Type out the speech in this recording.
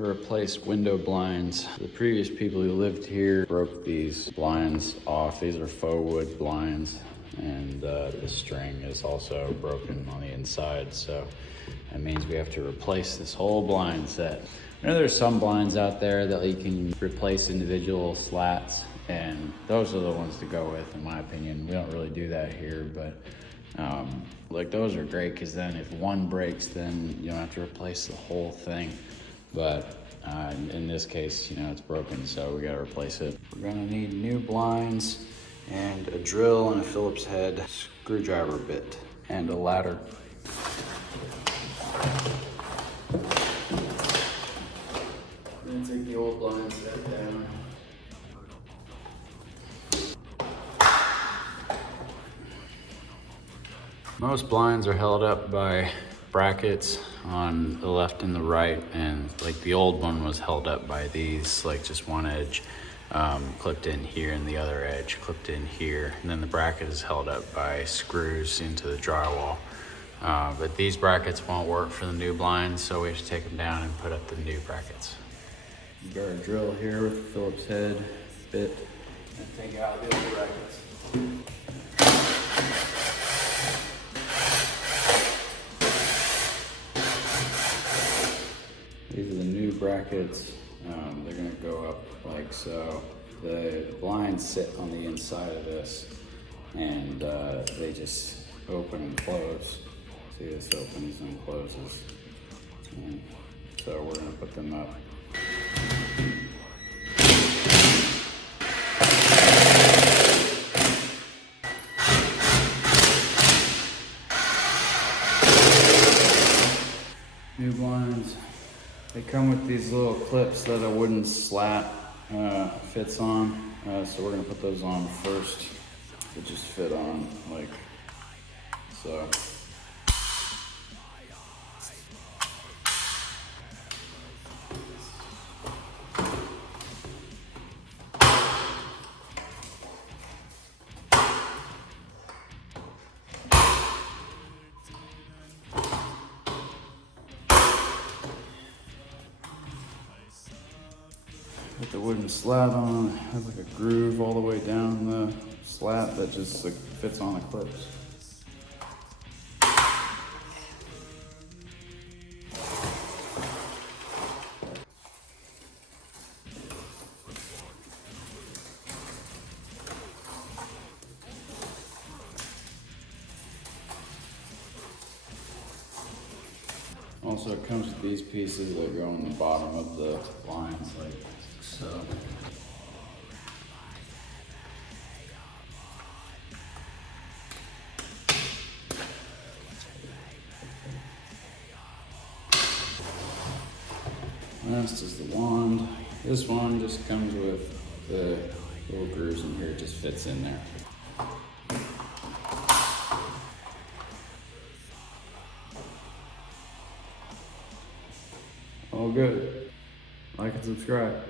to replace window blinds. The previous people who lived here broke these blinds off. These are faux wood blinds, and the string is also broken on the inside, so that means we have to replace this whole blind set. I know there's some blinds out there that you can replace individual slats, and those are the ones to go with, in my opinion. We don't really do that here, but like those are great, because then if one breaks, then you don't have to replace the whole thing. But in this case, it's broken, so we gotta replace it. We're gonna need new blinds and a drill and a Phillips head screwdriver bit and a ladder. Then take the old blind set down. Most blinds are held up by brackets on the left and the right, and like the old one was held up by these, like just one edge clipped in here and the other edge clipped in here, and then the bracket is held up by screws into the drywall. But these brackets won't work for the new blinds, so we have to take them down and put up the new brackets. We've got our drill here with the Phillips head bit, and take out the old brackets. These are the new brackets. They're gonna go up like so. The blinds sit on the inside of this, and they just open and close. See, this opens and closes. And so we're gonna put them up. New blinds. They come with these little clips that a wooden slat fits on. So we're gonna put those on first. They just fit on like so. Put the wooden slat on. It has like a groove all the way down the slat that just like fits on the clips. Also, it comes with these pieces that go on the bottom of the blinds, like so. Next is the wand. This one just comes with the little grooves in here, it just fits in there. All good. Like and subscribe.